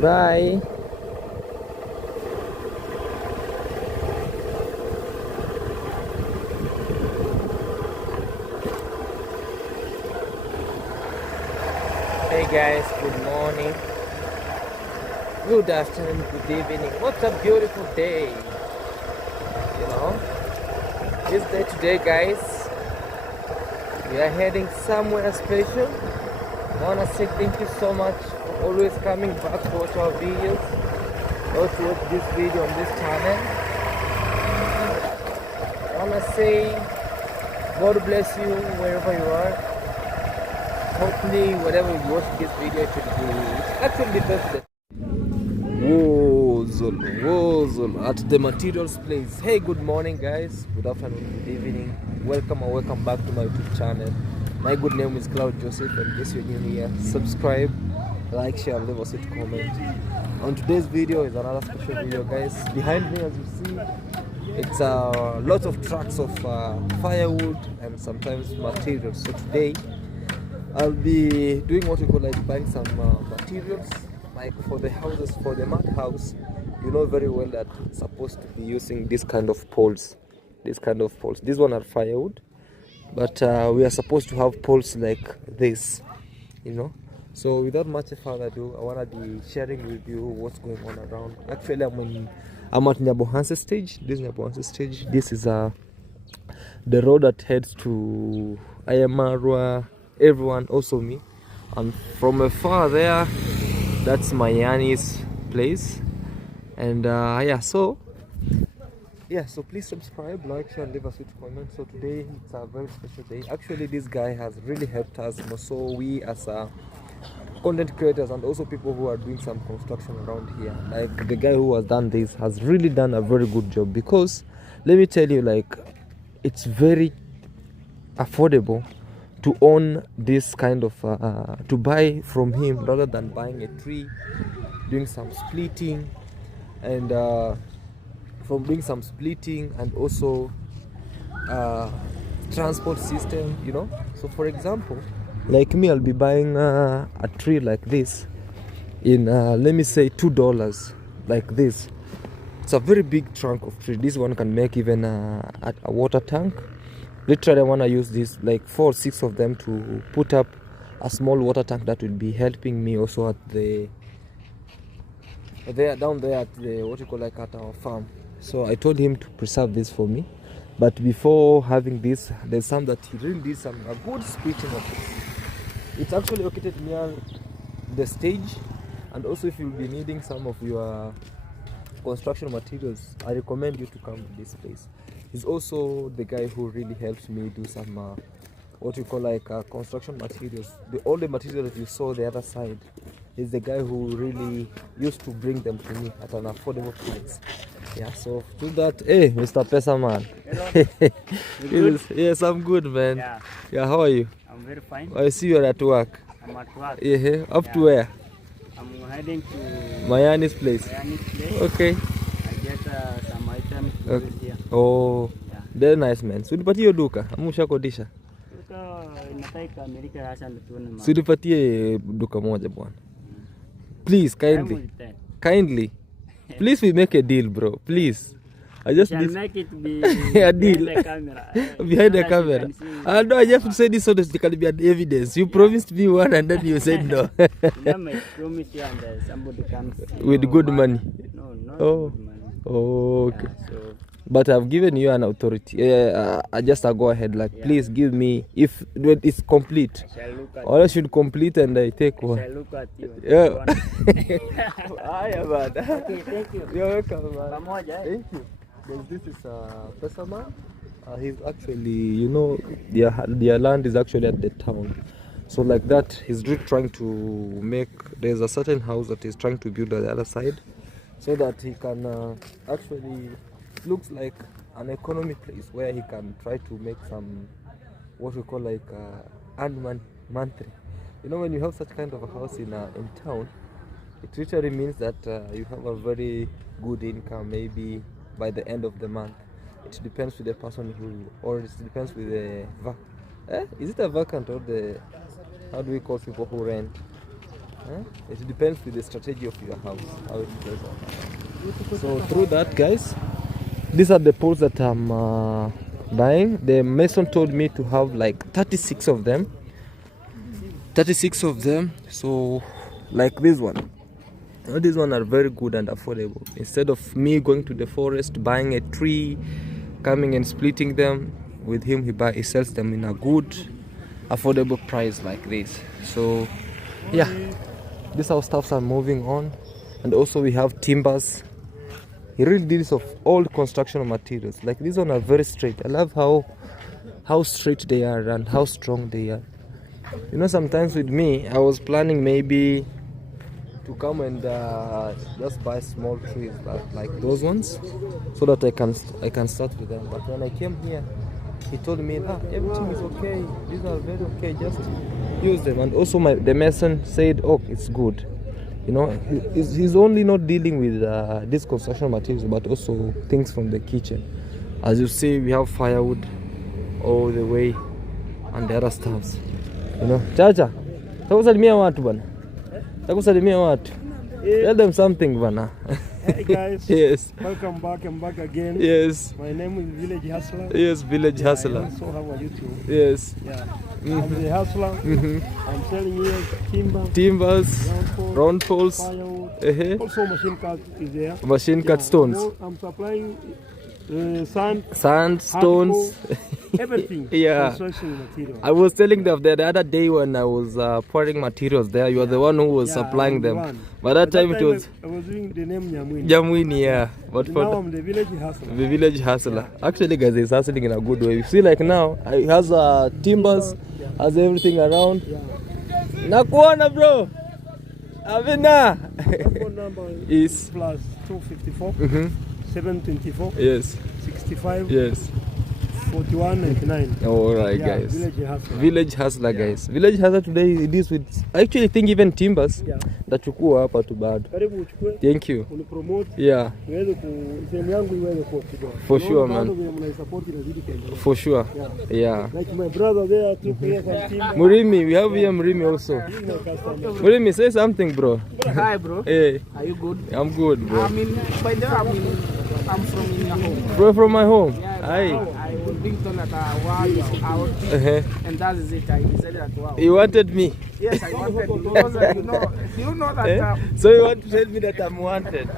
Bye. Hey guys, good morning, good afternoon, good evening. What a beautiful day. This day today, guys, we are heading somewhere special. I want to say thank you so much for always coming back to watch our videos, or to watch this video on this channel. I want to say God bless you wherever you are. Hopefully, whatever you watch this video, it will be actually the best. Whoa, at the materials place. Hey, good morning, guys. Good afternoon, good evening. Welcome or welcome back to my YouTube channel. My good name is Claude Joseph, and in case you're new here, subscribe, like, share, leave us a comment. On today's video is another special video, guys. Behind me, as you see, it's a lot of trucks of firewood and sometimes materials. So today I'll be doing what we call like buying some materials, like for the houses, for the mud house. You know very well that it's supposed to be using this kind of poles. These one are firewood, but we are supposed to have poles like this, So without much further ado, I wanna be sharing with you what's going on around. Actually, I'm at Nyabohanse stage. This is Nyabohanse stage. This is the road that heads to Ayamarwa. Everyone, also me, and from afar there, that's Mayani's place. And so please subscribe, like, share, and leave us with comments. So today it's a very special day. Actually, this guy has really helped us. So we as content creators and also people who are doing some construction around here, like the guy who has done this has really done a very good job, because let me tell you, like, it's very affordable to own this kind of to buy from him rather than buying a tree, doing some splitting, and also transport system, So for example, like me, I'll be buying a tree like this in let me say $2, like this. It's a very big trunk of tree. This one can make even a water tank. Literally, I want to use this, like 4 or 6 of them, to put up a small water tank that will be helping me also at down there at at our farm. So I told him to preserve this for me. But before having this, there's some that he really did a good splitting of it. It's actually located near the stage, and also if you'll be needing some of your construction materials, I recommend you to come to this place. He's also the guy who really helped me do some construction materials. All the materials that you saw the other side is the guy who really used to bring them to me at an affordable price. Yeah, so do that. Hey, Mr. Pesa man. Yes, I'm good, man. Yeah, how are you? I'm very fine. I see you're at work. I'm at work. Yeah, up to where? I'm heading to Mayani's place. Okay. I get some items to use here. Oh, yeah. Very nice, man. Sulipatie duka, ama ushakodisha? Nataka Amerika hasa ndio. Sulipatie duka moja bwana. Please, kindly. Please, we make a deal, bro. Please. I just need make it be a deal behind the camera. Behind the camera. No, I just have to say this so that it can be an evidence. You promised me one and then you said no. I promise you, and somebody comes with good money. No, not good money. Oh, okay. Yeah, so but I've given you an authority. Just go ahead. Like, please give me if it's complete. Or I should complete and I take one. I shall look at you. Yeah. Okay, thank you. You're welcome, man. Pamoja. Thank you. This is Pesaman. He's actually, their land is actually at the town. So like that, he's really trying to make, there's a certain house that he's trying to build on the other side, so that he can actually, it looks like an economy place where he can try to make some, what we call like monthly. When you have such kind of a house in town, it literally means that you have a very good income, maybe by the end of the month. It depends with the person or it depends with the is it a vacant or the, how do we call people who rent? It depends with the strategy of your house, how it goes on. So through that, guys, these are the poles that I'm buying. The mason told me to have like 36 of them. 36 of them. So like this one. These ones are very good and affordable. Instead of me going to the forest, buying a tree, coming and splitting them, with him he sells them in a good, affordable price like this. So yeah, these our stuffs are moving on. And also we have timbers. He really deals of all construction materials. Like these ones are very straight. I love how straight they are and how strong they are. You know, sometimes with me, I was planning maybe to come and just buy small trees like those ones, so that I can start with them. But when I came here, he told me, everything is okay. These are very okay. Just use them. And also the mason said, oh, it's good. You know, he's only not dealing with these construction materials, but also things from the kitchen. As you see, we have firewood all the way and the other stuffs. You know, Chacha, takusalimia watu bana. Takusalimia watu. Tell them something bana. Hey guys. Yes. Welcome back. I'm back again. Yes. My name is Village Hustler. Yes, Village Hustler. I also have a YouTube. Yes. Yeah. I'm the hustler. I'm selling you Timbers, round poles, firewood. Also machine cut is there. Machine cut stones. I'm supplying sand, stones. Everything. Yeah. Construction material. I was telling them the other day when I was pouring materials there, you are the one who was supplying them. But that time it was I was doing the name Nyamwini. Jamwini, yeah. But now I'm the Village Hustler. The Village Hustler. Actually, guys, he's hustling in a good way. You see, like now, he has timbers, has everything around. Nakuona, bro. Avina. Phone number is plus 254 724 yes 65 yes 4199. All right, Yeah, guys. Village Hustler, Guys. Village Hustler today it is with, I actually think even timbers. Yeah. Ndachukua hapa tu bado. Karibu uchukue. Thank you. Unipromote. Yeah. Niweze sehemu yangu iweze kuwa kubwa. For sure, man. Mnaisupport inazidi kuendelea. For sure. Yeah. Like my brother there took here some timber. Murimi, we have here Murimi also. Murimi, say something, bro. Hi, bro. Hey. Are you good? I'm good, bro. By the way, I'm from your home. Bro, from my home. Yeah, Hi. I was being told that wow, you are out, and that is it. I decided that wow. You wanted me? Yes, I wanted because you know that. So you want to tell me that I'm wanted?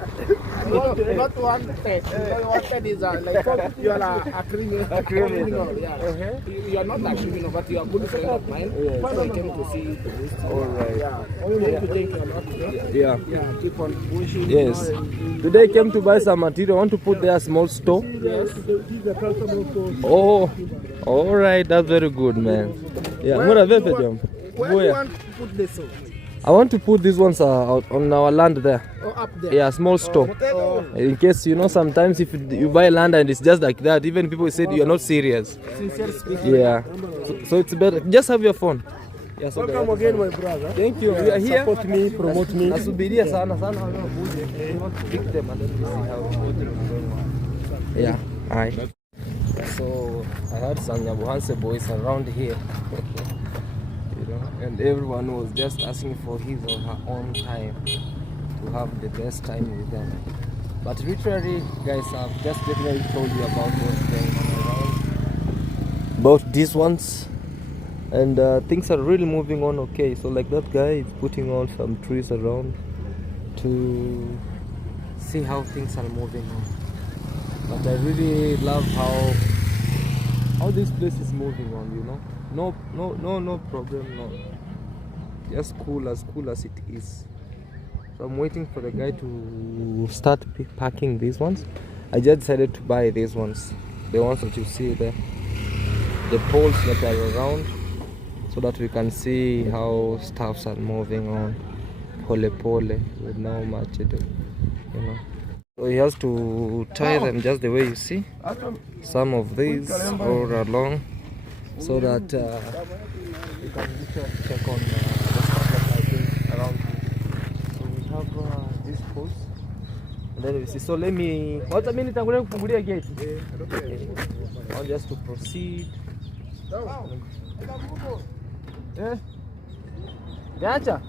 Not wanted. Wanted is like you are a criminal. A criminal. Yeah. You are not a criminal, but you are a good friend of mine. So I came to see you. All right. Yeah. To thank you a lot. Yeah. Yeah. Keep on pushing. Yes. Today I came to buy some material. I want to put there a small store. Yes. Oh, all right. That's very good, man. Yeah. Where do you want to put this on? I want to put these ones out on our land there. Oh, up there. Yeah, small store. In case, you know, sometimes if you buy land and it's just like that, even people say you are not serious. Sincere speaking. Yeah. So it's better. Just have your phone. Yeah, so Welcome again, my brother. thank you. We are here. Support me, promote me. Nasubiria sana uje. We want to pick them and then we see how it's going on. Yeah. Alright. So I had some Nyabuhanse boys around here. You know, and everyone was just asking for his or her own time to have the best time with them. But literally, guys, I've just definitely told you about what's going on around. About these ones. And things are really moving on okay. So like that guy is putting on some trees around to see how things are moving on. But I really love how this place is moving on, you know. No problem, no. Just cool as it is. So I'm waiting for the guy to start packing these ones. I just decided to buy these ones, the ones that you see there, the poles that are around, so that we can see how stuffs are moving on pole with no much to do, you know. So he has to tie them just the way you see, some of these all along, so that we can check on the stuff that are going around here. So we have these poles, and then we see. So let me, what a minute, I'm going to put gate. I want just to proceed. Yeah. Gacha.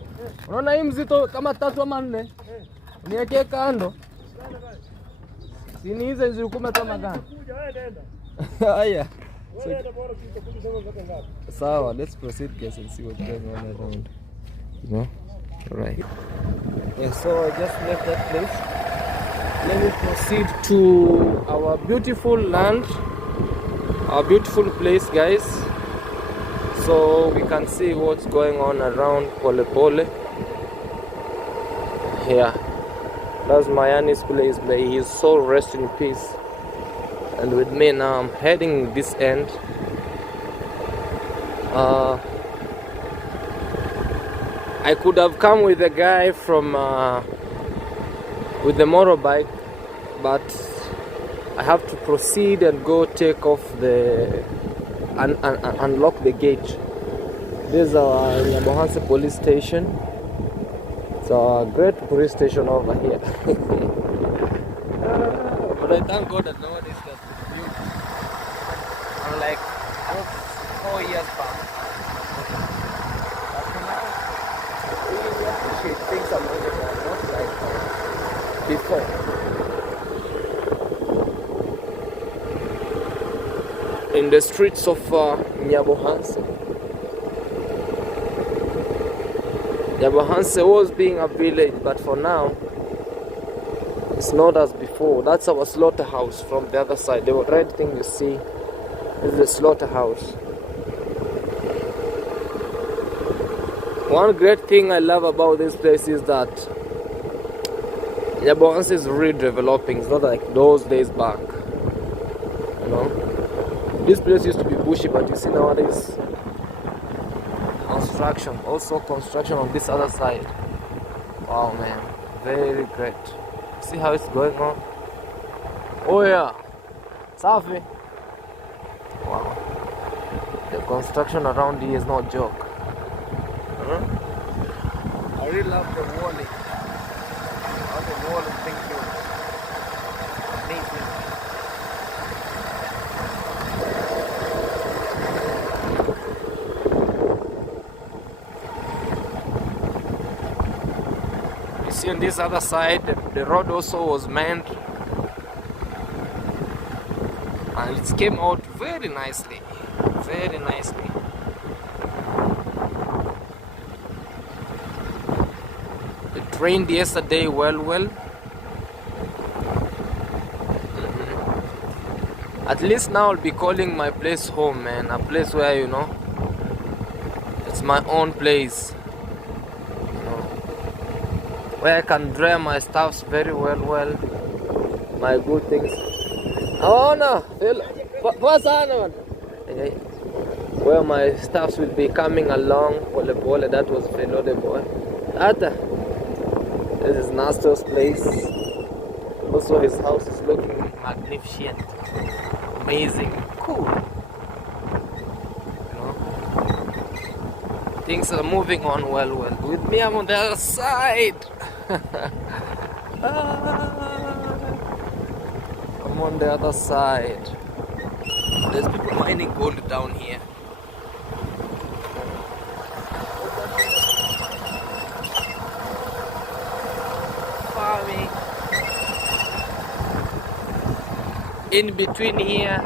Unaona hii mzito kama 3 ama 4. Niwekee kando. Sini hizo zilikuwa kama gani? Haya. So let's proceed guys and see what's going on around. You know? Alright. Yeah, so I just left that place. Let me proceed to our beautiful land. Our beautiful place, guys. So we can see what's going on around Pole Pole. Here. That's Mayani's place, but his soul rest in peace. And with me now, I'm heading this end. I could have come with a guy from with the motorbike, but I have to proceed and go take off the unlock the gate. This is our Nyabohanse police station. It's a great police station over here. But I thank God that nowadays that's built. Unlike 4 years back. But for now, we appreciate things are moving on, not like before. In the streets of Nyabohanse. Nyabohanse was being a village, but for now, it's not as before. That's our slaughterhouse from the other side. The red thing you see is the slaughterhouse. One great thing I love about this place is that Nyabohanse is redeveloping. It's not like those days back. You know? This place used to be bushy, but you see nowadays construction. Also construction on this other side. Wow, man. Very great. See how it's going on? Oh yeah. Safi. Wow. The construction around here is no joke. Huh? I really love the walling. How the wall is being built. Amazing. You see on this other side, the road also was manned. And it came out very nicely. Very nicely. It rained yesterday well. At least now I'll be calling my place home, man. A place where, you know, it's my own place. You know, where I can dry my stuffs very well. My good things. Oh no! Where my stuffs will be coming along. Pole, that was fellow the boy. This is Nastor's place. Also his house is looking magnificent. Amazing. Cool. You know? Things are moving on well. With me, I'm on the other side. I'm on the other side. There's people mining gold down here. Farming. In between here,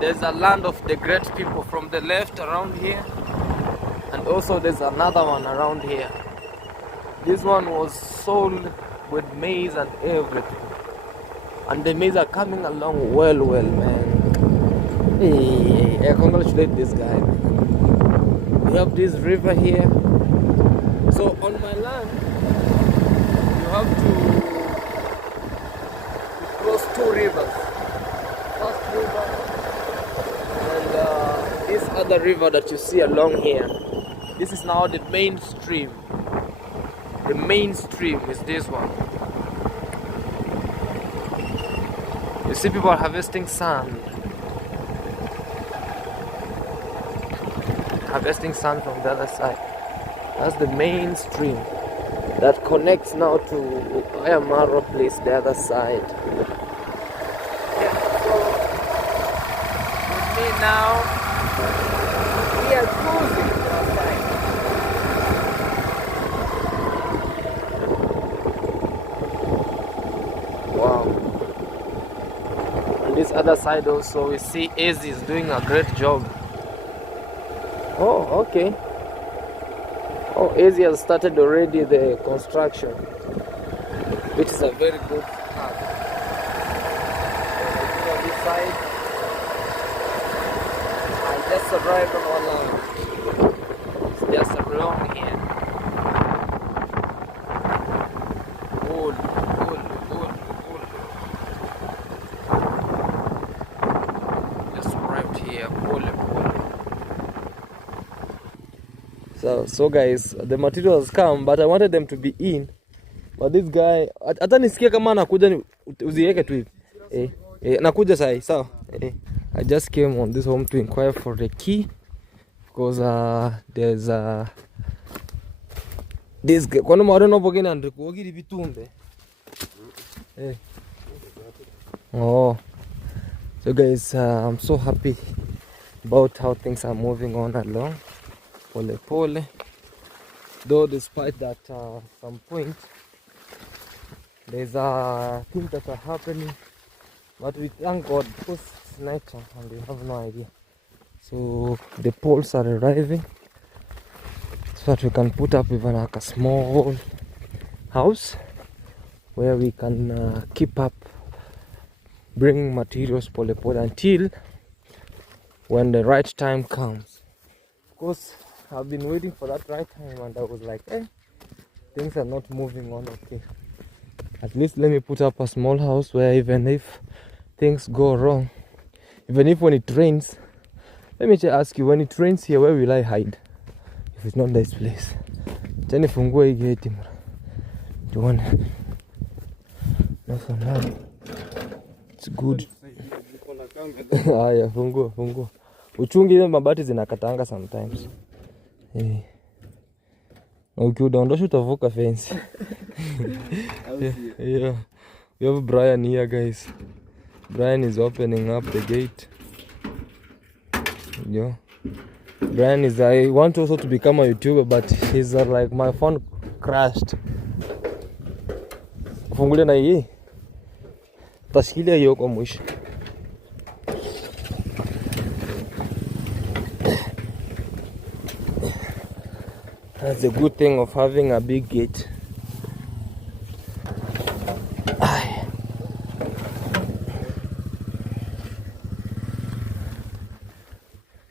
there's a land of the great people from the left around here. And also there's another one around here. This one was sold with maize and everything. And the maize are coming along well, man. Hey, I congratulate this guy, man. We have this river here. So on my land, you have to cross 2 rivers. First river and this other river that you see along here. This is now the main stream. The main stream is this one. You see people are harvesting sand. Harvesting sand from the other side. That's the main stream that connects now to Ayamaro place, the other side. Yeah, so with me now, we are cruising to our side. This other side also we see Izzy is doing a great job. Oh, okay. Oh, Izzy has started already the construction, which is a very good start. On this side, I just arrived on one line. It's just along here. Cool. Just arrived here. Cool. So guys, the materials come, but I wanted them to be in. But this guy, hata nisikia kama anakuja uziweke tu hivi. Nakuja sai, sawa? I just came on this home to inquire for the key because there's this guy. Kono maro no bogena andre kuogiri bitumbe. Oh. So guys, I'm so happy about how things are moving on along. Pole. Though despite that some point there's things that are happening, but we thank God because it's nature and we have no idea. So the poles are arriving so that we can put up even like a small house where we can keep up bringing materials pole until when the right time comes. Of course, I've been waiting for that right time and I was like, things are not moving on okay. At least let me put up a small house where even if things go wrong, even if when it rains, let me just ask you, when it rains here, where will I hide? If it's not this place. Chani fungue hii gate mra. Tuone. Nothing now. It's good. Haya, fungua. Uchungi ile mabati zinakatanga sometimes. Na ukiudondosha utavuka fence. Yeah. We have Brian here, guys. Brian is opening up the gate. Yeah. Brian is, I want also to become a YouTuber, but he's like, my phone crashed. Fungulia na hii. Tashikilia hiyo kwa mwisho. That's the good thing of having a big gate.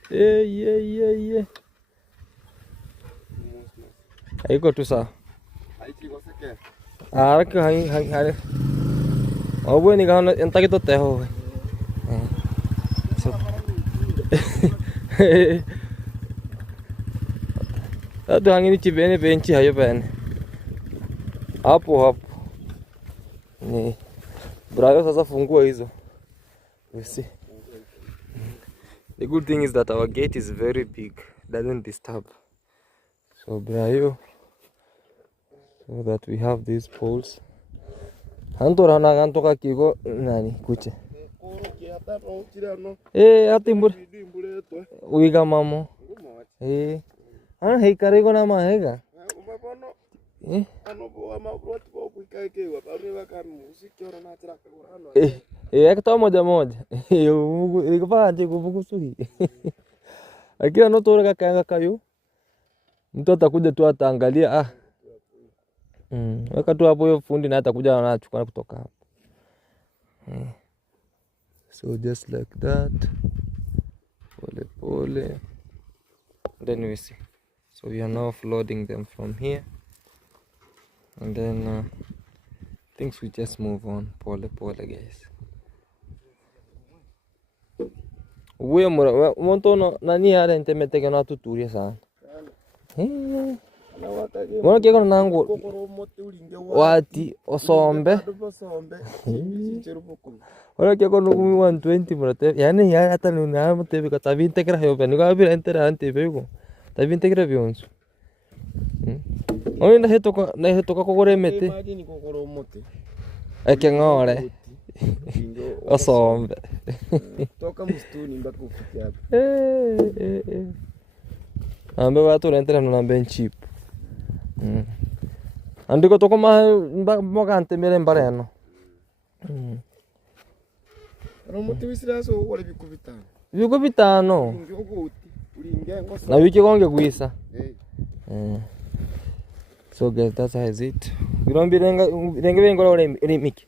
Yeah. Haiko tu sawa. Haraka hai. Au ni kana entaki to teho. Ado hangini chibene benchi hayo bene. Hapo. Ni. Brayo sasa fungua hizo. You see. The good thing is that our gate is very big, doesn't disturb. So Brayo, so that we have these poles. Hantora na gantoka kigo nani kuche. Atimbur. Uiga mamo. Hei karigo na mahega. Ekta moja. Ikupande kuvukusuhi. Akira no tora kanga kayo. Mtu atakuja tu ataangalia weka tu hapo hiyo fundi na atakuja anachukua kutoka hapo. So just like that. Pole. Then we see. So we are now offloading them from here. And then things we just move on. Pole guys. Uwe montono nani hada intemeteke na tuturia sana. Mwana kiko nangu wati osombe. Mwana kiko nukumi 120 mrate. Yani ya hata nuna mtebe kata 20 kira hiyo pe. Nika bila entera antebe yuko. Ta 20 kira bionsu. Oni na hetoka kokore mete. Eke ngore. Osombe. Toka msituni mpaka ufike hapo. Ambe watu entera no nambe cheap. Andiko toko ma mogante mere mbareno. Umuti wisiraso wala bikubitana. Ibiko bitano. Na wiki konge gwisa. So guys, that's how is it. You don't be renga ore miki.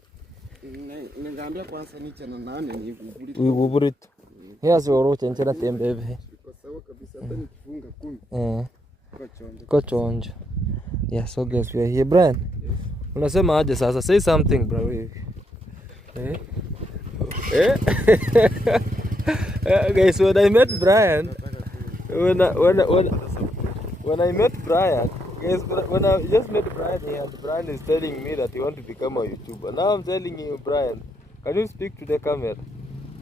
Ningambia kwanza niche na nane ni uburito. Here's your roach and tena tembebe. Kwa sawa kabisa hata nikifunga 10. Kochonjo. Yeah, so guys, we are here, Brian. Unasema aje sasa? Say something, bro. Guys, when I met Brian, when I met Brian, guys, when I just met Brian here, and Brian is telling me that he wants to become a YouTuber. Now I'm telling you, Brian, can you speak to the camera?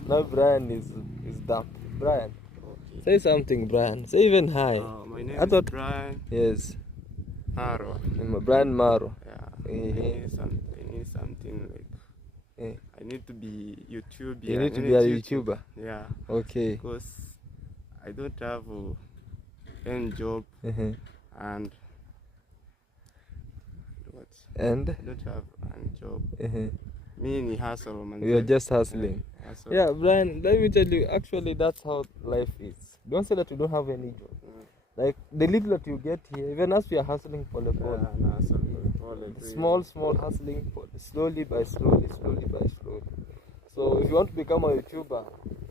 Now Brian is dumb. Brian, say something, Brian. Say even hi. My name is Brian. Yes. Maro. Brian Maro. Yeah. I need something like. I need to be YouTuber. You need to be a YouTuber. Yeah. Okay. Because I don't have any job and what? And? I don't have any job. Me ni hustle, man. We are just hustling. Hustle. Yeah, Brian, let me tell you, actually that's how life is. Don't say that you don't have any job. Like the little that you get here, even as we are hustling for the phone. Small hustling, slowly by slowly. So if you want to become a YouTuber,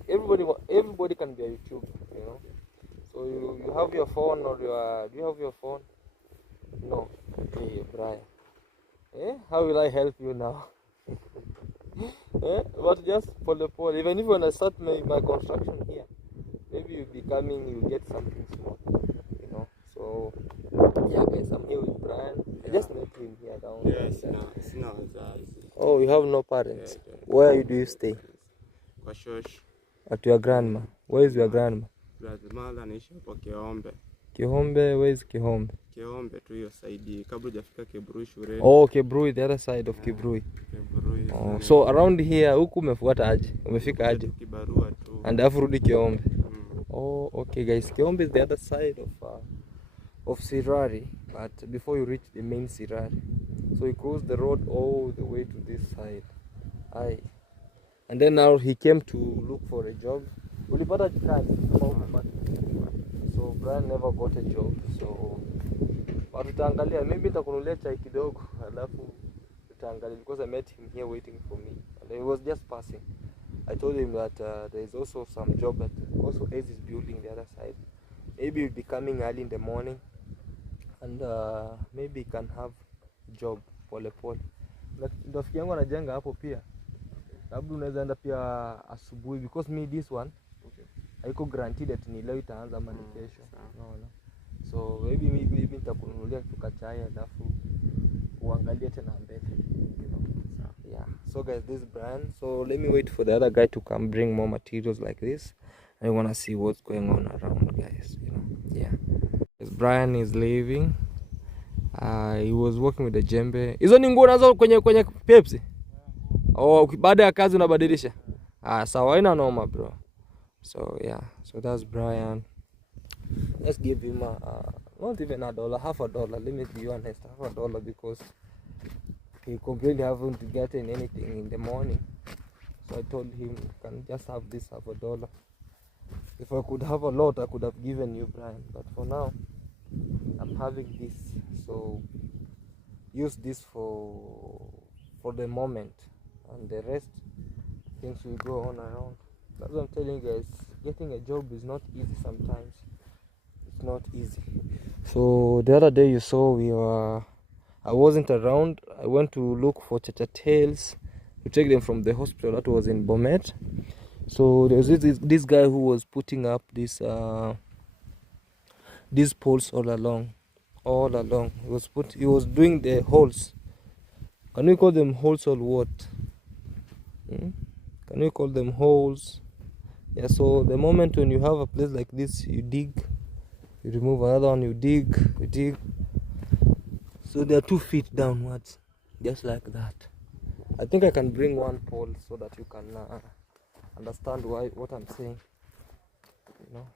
everybody can be a YouTuber, you know. So you have your phone or do you have your phone? No. Hey, Brian. How will I help you now? But just for the phone. Even if when I start my construction here, maybe you'll get something small, you know. So yeah, guys, I'm here with Brian. I just met him here down. Yes, no. Oh, you have no parents. Yeah. Where do you stay? Kwa shosh. At your grandma. Where is your grandma? Grandmother anaishi hapo Kihombe. Kihombe, where is Kihombe? Kihombe tu hiyo side kabla hujafika Kibrui shule. Oh, Kibrui, the other side of Kibrui. Kibrui. Oh, so around here huku umefuata aje? Umefika aje? Kibarua tu. And afu rudi Kihombe. Oh, okay guys. Kihombe is the other side of Sirari, but before you reach the main Sirari. So you cross the road all the way to this side. Aye. And then now he came to look for a job. Ulipata kazi. So Brian never got a job. So tutaangalia, maybe nitakunulia chai kidogo alafu tutaangalia, because I met him here waiting for me and he was just passing. I told him that there is also some job that also Ace is building the other side. Maybe he'll be coming early in the morning and maybe he can have job pole. Rafiki yangu anajenga hapo pia. Labda unaweza enda pia asubuhi, because me this one haiko guaranteed that ni leo itaanza ama ni kesho. Unaona? So maybe nitakununulia tukachai alafu uangalie tena mbele. Yeah. So guys, this is Brian. So let me wait for the other guy to come bring more materials like this. I want to see what's going on around, guys, you know. Yeah. As Brian is leaving, he was working with the jembe. Hizo ni nguo nazo kwenye Pepsi. Oh, baada ya kazi unabadilisha. Sawa, haina noma, bro. So yeah, so that's Brian. Let's give him not even $1, half a dollar. Let me be honest, half a dollar, because he completely haven't gotten anything in the morning. So I told him, you can just have this half a dollar. If I could have a lot, I could have given you, Brian. But for now, I'm having this. So use this for the moment, and the rest things will go on around. That's what I'm telling you guys. Getting a job is not easy sometimes. It's not easy. So the other day you saw I wasn't around. I went to look for tails to take them from the hospital that was in Bomet. So there's this guy who was putting up these poles all along. He was doing the holes. Can we call them holes or what? Can we call them holes? Yeah, so the moment when you have a place like this, you dig, you remove another one, you dig. So they are 2 feet downwards, just like that. I think I can bring one pole so that you can understand what I'm saying. You know,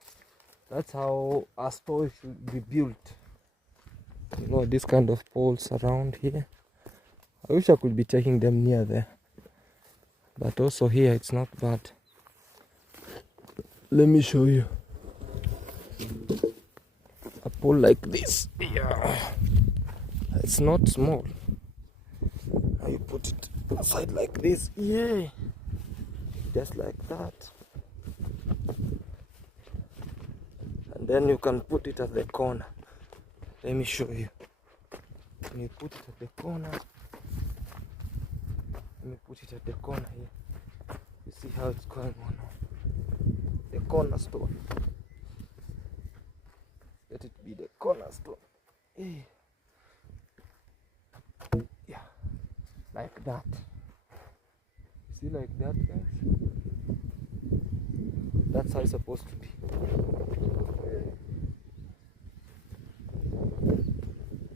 that's how a store should be built. You know, this kind of poles around here. I wish I could be taking them near there. But also here it's not bad. Let me show you. A pole like this. Yeah. It's not small. Now you put it aside like this. Yeah. Just like that. And then you can put it at the corner. Let me show you. When you put it at the corner. Let me put it at the corner here. You see how it's going on. The cornerstone. Let it be the cornerstone. Yeah, like that. See, like that, guys. That's how it's supposed to be.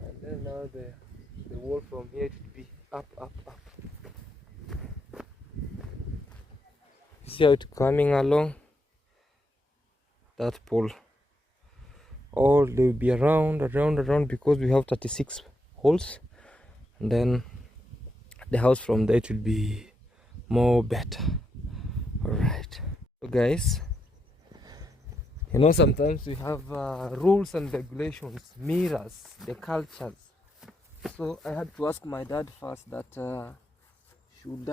And then now the wall from here should be up, up, up. See how it's coming along? That pole. All they will be around because we have 36 holes. And then the house from there will be more better. Alright. So guys, you know, sometimes we have rules and regulations, mirrors, the cultures. So I had to ask my dad first that should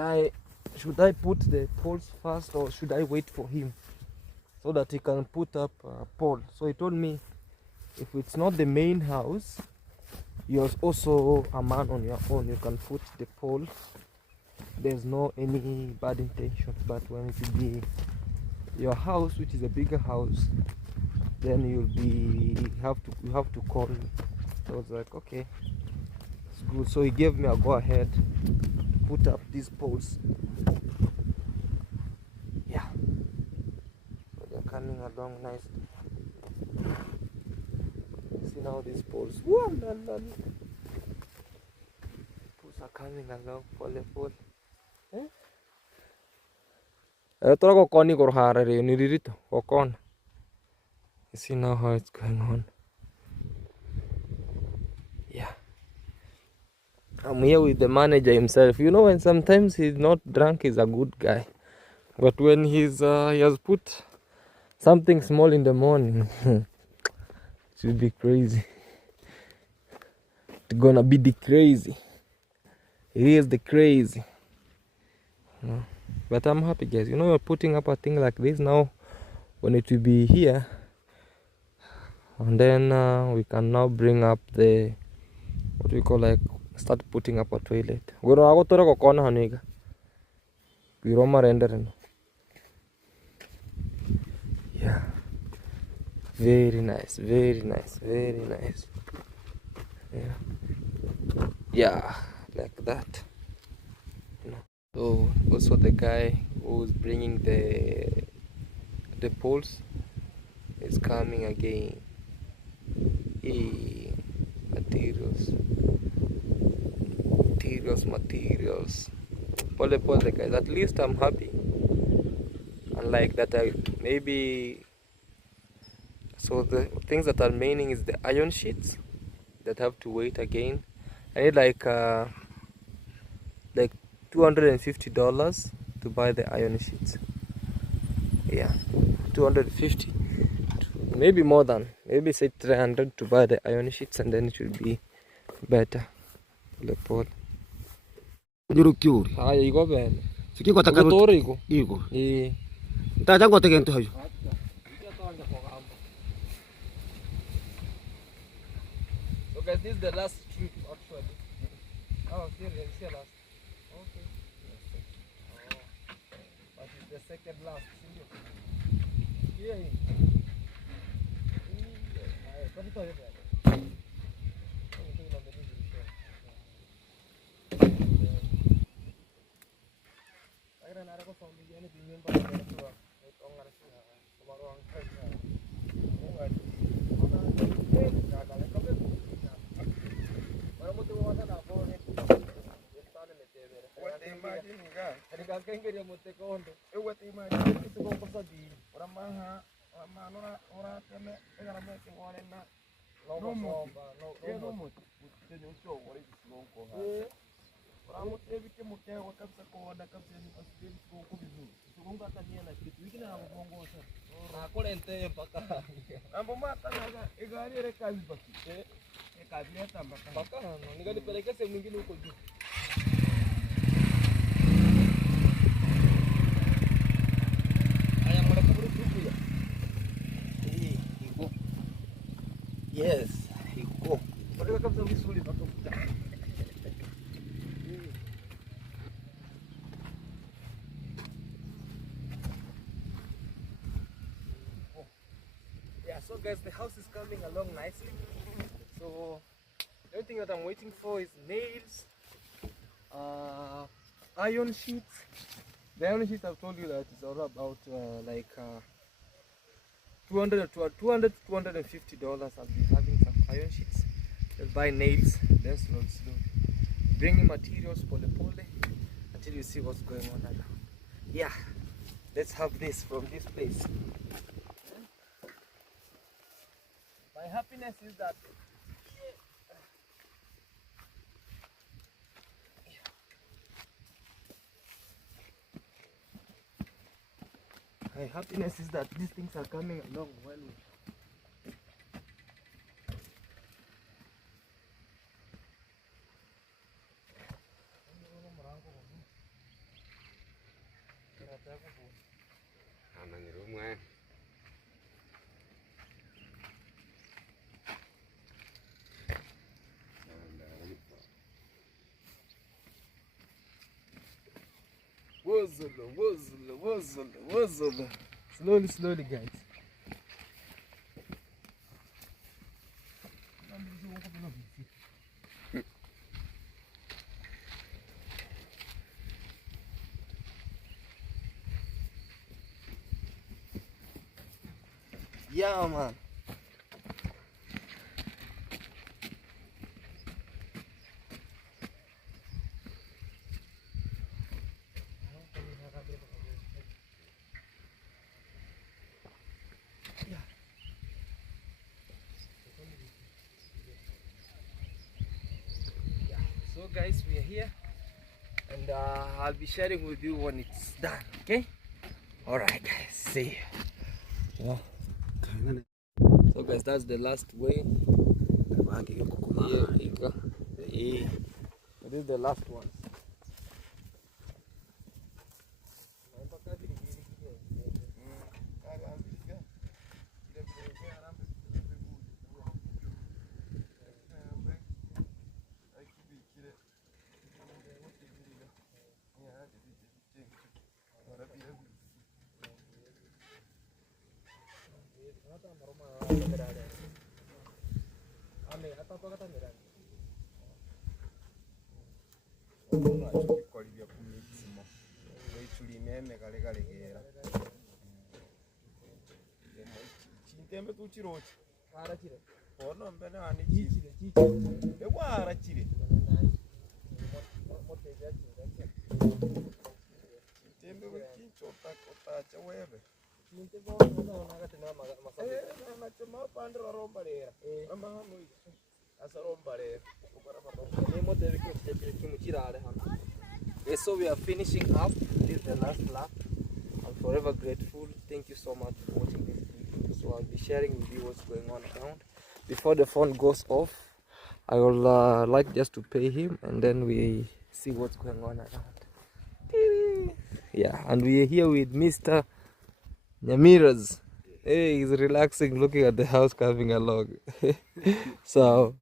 I put the poles first or should I wait for him so that he can put up a pole. So he told me if it's not the main house, you're also a man on your own, you can put the pole. There's no any bad intention. But when it will be your house, which is a bigger house, then you have to call me. So I was like, okay, it's good. So he gave me a go ahead, put up these poles. Yeah, so they're coming along nicely. See now these poles. Whoa, poles are coming along pole. Tora kokoni korhara re niririto kokon. You see now how it's going on. Yeah. I'm here with the manager himself. You know, when sometimes he's not drunk, he's a good guy. But when he has put something small in the morning, it will be crazy. It's gonna be the crazy. It is the crazy. You know? But I'm happy, guys. You know, we're putting up a thing like this now. When it will be here, and then we can now bring up the what we call, like, start putting up a toilet. Yeah, very nice, very nice, very nice. Yeah, like that. So also the guy who's bringing the poles is coming again. Materials. Pole, guys. At least I'm happy. Unlike that, maybe. So the things that are remaining is the iron sheets that have to wait again. I need like $250 to buy the iron sheets. Yeah, 250. Maybe more than, maybe say 300 to buy the iron sheets, and then it will be better. The pole. Jurukyuri. Ah, you go ben. Siki kota kabu. Iko. Iko. Eh. Ta jango te kento hayo. So guys, this is the last trip actually. Oh, here last. Okay. Oh. But it's the second last. Yeah. Nikalipelekea sehemu nyingine huko juu. Haya, mwanakaburi tupu ya. Iko. Yes, iko. Nataka kabisa vizuri mpaka kuta. Yeah, so guys, the house is coming along nicely. So everything that I'm waiting for is nails, iron sheets. The iron sheets I've told you that is all about $200 to $250. I'll be having some iron sheets. Just buy nails, then slowly. Bringing materials pole until you see what's going on around. Yeah, let's have this from this place. My happiness is that these things are coming along well. Wuzzle. Slowly, guys. Yeah, man. So guys, we are here, and I'll be sharing with you when it's done. Okay? All right, guys. See you. Yeah. So guys, that's the last way. Yeah. This is the last one. So we are finishing up. This is the last lap. I'm forever grateful. Thank you so much for watching this video. So I'll be sharing with you what's going on around. Before the phone goes off, I will like just to pay him, and then we see what's going on around. Yeah, and we are here with Mr. Nyamiras. Hey, he's relaxing, looking at the house coming along. So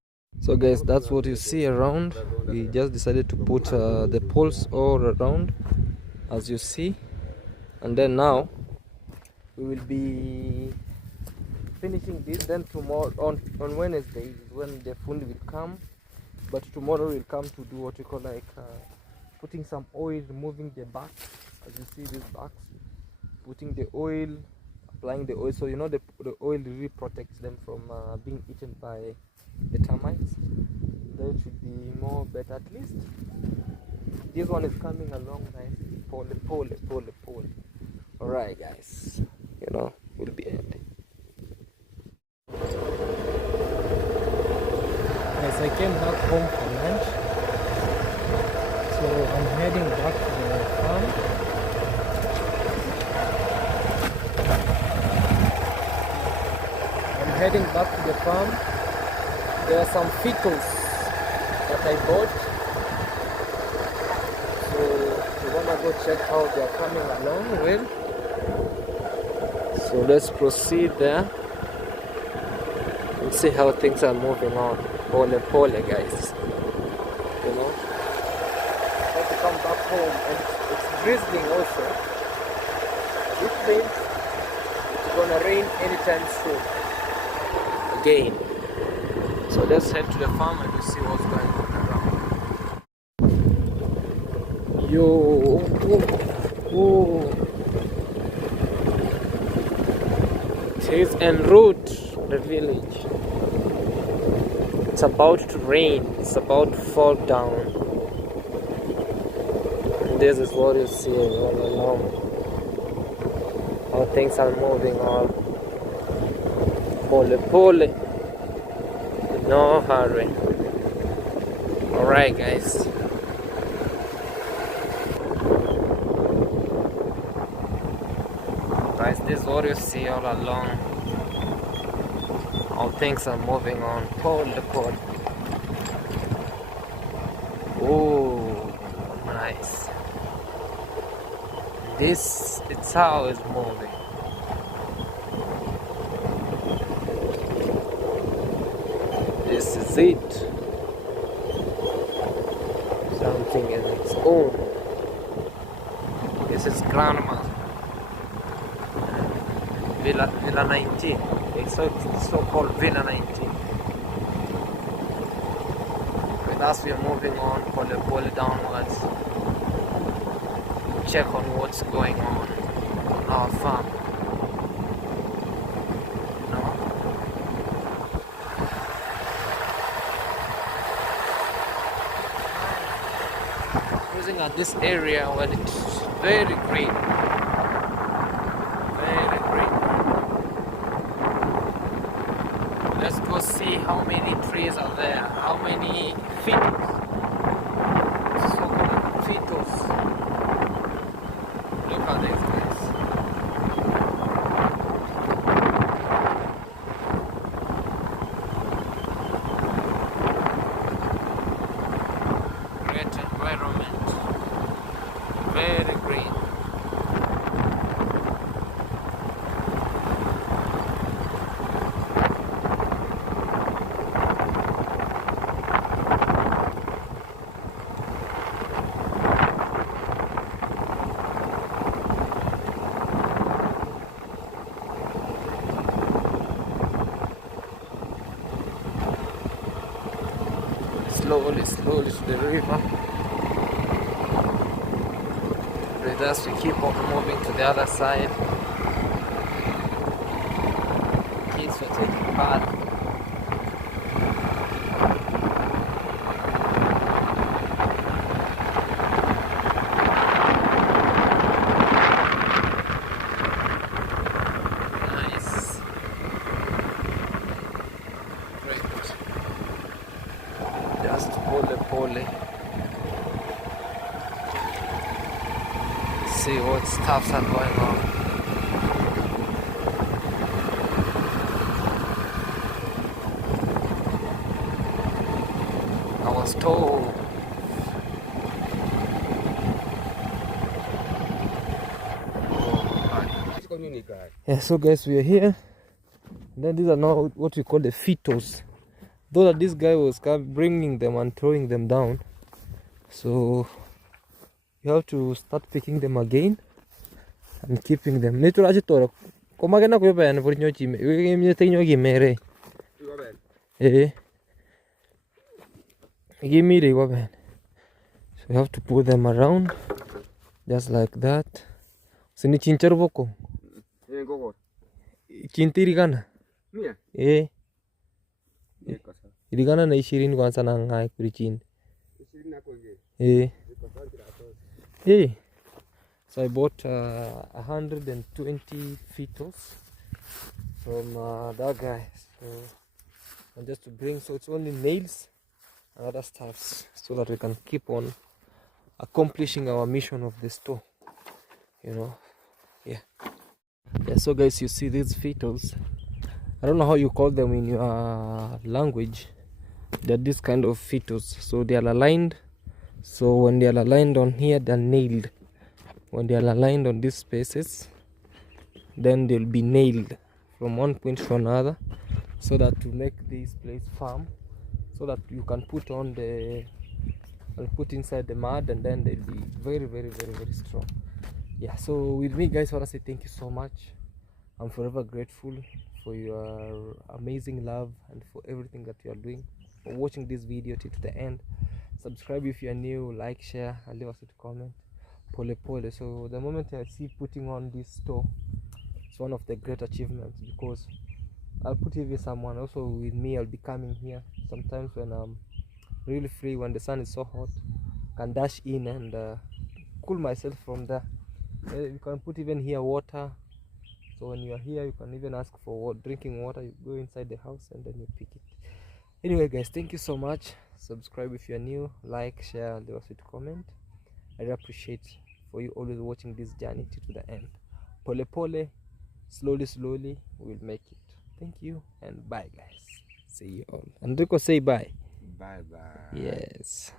guys, that's what you see around. We just decided to put the poles all around, as you see, and then now we will be finishing this. Then tomorrow on Wednesday is when the fundi will come, but tomorrow we'll come to do what we call like putting some oil, removing the backs, as you see these backs, putting the oil, applying the oil, so you know the oil really protects them from being eaten by the termites. Then it should be more better. At least this one is coming along nicely. Pole. All right, guys, you know, we'll be ending. Yes, I came back home for lunch, so I'm heading back to the farm. I'm heading back to the farm. There are some fetals that I bought. So we're gonna go check how they're coming along. Well, so let's proceed there and see how things are moving on. Pole, guys. You know, I have to come back home, and it's drizzling also. It means it's gonna rain anytime soon. Again. So let's head to the farm and we'll see what's going on around. Yo, oh. It is en route the village. It's about to rain. It's about to fall down. And this is what you see all along. How things are moving on. Pole. No hurry. Alright, guys. Guys, this is what you see all along. How things are moving on. Pole. Oh, nice. This, it's how it's moving. This is it. Something in its own. This is grandma. Villa 19. It's so-called Villa 19. With us, we are moving on, pole downwards. Check on what's going on our farm. Cruising at this area when it's very green. Very green. Let's go see how many trees are there, how many feet. So-called fetus. Look at these guys. Great environment. Very green. Slowly to the river. With us, we keep on moving to the other side. Kids were taking part. Nice. Great. Just pole. See what stuffs are going on. I was told. Yeah, so guys, we are here. Then these are now what we call the fetos. Though that this guy was bringing them and throwing them down, so you have to start picking them again and keeping them. So you have to put them around just like that. Sini cincar boko. Cintirigana. Irigana na ishirini kwanza na ngai kurichin. So I bought 120 fetals from that guy. So and just to bring, so it's only nails and other stuffs so that we can keep on accomplishing our mission of the store, you know. Yeah, so guys, you see these fetos, I don't know how you call them in your language. They're this kind of fetos, so they are aligned. So when they are aligned on here, they're nailed. When they are aligned on these spaces, then they'll be nailed from one point to another, so that to make this place firm, so that you can put on the and put inside the mud, and then they'll be very, very, very, very strong. Yeah, so with me, guys, I want to say thank you so much. I'm forever grateful for your amazing love and for everything that you are doing, for watching this video till to the end. Subscribe if you are new, like, share, and leave us a comment. Pole pole. So the moment I see putting on this store, it's one of the great achievements, because I'll put even someone also with me. I'll be coming here sometimes when I'm really free, when the sun is so hot, can dash in and cool myself from there. You can put even here water, so when you are here you can even ask for drinking water. You go inside the house and then you pick it. Anyway, guys, thank you so much. Subscribe if you're new, like, share, and leave us a comment. I really appreciate for you always watching this journey to the end. Pole pole, slowly slowly we'll make it. Thank you and bye, guys. See you all. Enrico, say bye. Bye bye. Yes.